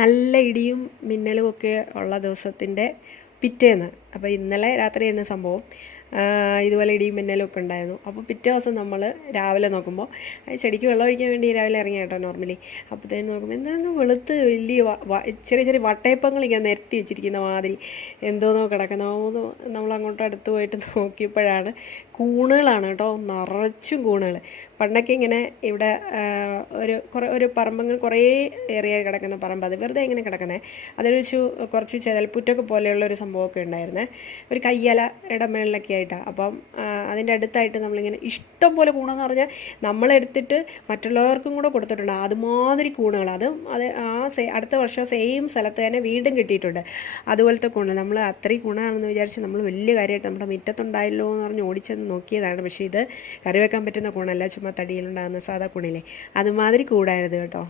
നല്ല ഇടിയും മിന്നലും ഒക്കെ ഉള്ള ദിവസത്തിൻ്റെ പിറ്റേന്ന്. അപ്പോൾ ഇന്നലെ രാത്രിയായിരുന്നു സംഭവം. ഇതുപോലെ ഇടിയും മിന്നലും ഒക്കെ ഉണ്ടായിരുന്നു. അപ്പോൾ പിറ്റേ ദിവസം നമ്മൾ രാവിലെ നോക്കുമ്പോൾ ചെടിക്ക് വെള്ളം ഒഴിക്കാൻ വേണ്ടി രാവിലെ ഇറങ്ങിയ കേട്ടോ നോർമലി. അപ്പോഴത്തേനും നോക്കുമ്പോൾ എന്താണെന്ന് വെളുത്ത് വലിയ ചെറിയ ചെറിയ വട്ടയപ്പങ്ങൾ ഇങ്ങനെ നിരത്തി വെച്ചിരിക്കുന്ന മാതിരി എന്തോന്നോ കിടക്കുന്നോ. നമ്മൾ അങ്ങോട്ട് അടുത്ത് പോയിട്ട് നോക്കിയപ്പോഴാണ് കൂണുകളാണ് കേട്ടോ, നിറച്ചും കൂണുകൾ. പണ്ടൊക്കെ ഇങ്ങനെ ഇവിടെ ഒരു പറമ്പ് കുറേ ഏറിയ കിടക്കുന്ന പറമ്പ്, അത് വെറുതെ ഇങ്ങനെ കിടക്കുന്നത്, അതിലൊരു കുറച്ച് ചെതൽപ്പുറ്റൊക്കെ പോലെയുള്ള ഒരു സംഭവമൊക്കെ ഉണ്ടായിരുന്നേ, ഒരു കയ്യലയുടെ മേളിലൊക്കെ ആയിട്ടാണ്. അപ്പം അതിൻ്റെ അടുത്തായിട്ട് നമ്മളിങ്ങനെ ഇഷ്ടം പോലെ കൂണെന്ന് പറഞ്ഞാൽ നമ്മളെടുത്തിട്ട് മറ്റുള്ളവർക്കും കൂടെ കൊടുത്തിട്ടുണ്ട്. അതുമാതിരി കൂണുകൾ. അത് അടുത്ത വർഷം സെയിം സ്ഥലത്ത് തന്നെ വീണ്ടും കിട്ടിയിട്ടുണ്ട് അതുപോലത്തെ കൂണ്. നമ്മൾ അത്രയും കൂണാണെന്ന് വിചാരിച്ച് നമ്മൾ വലിയ കാര്യമായിട്ട് നമ്മുടെ മുറ്റത്തുണ്ടായല്ലോ എന്ന് പറഞ്ഞ് ഓടിച്ചെന്ന് നോക്കിയതാണ്. പക്ഷേ ഇത് കറി വെക്കാൻ പറ്റുന്ന കൂണല്ല, ചുമ്മാ തടിയിലുണ്ടാകുന്ന സാധാ കൂണില്ലേ, അതുമാതിരി കൂടായിരുന്നു കേട്ടോ.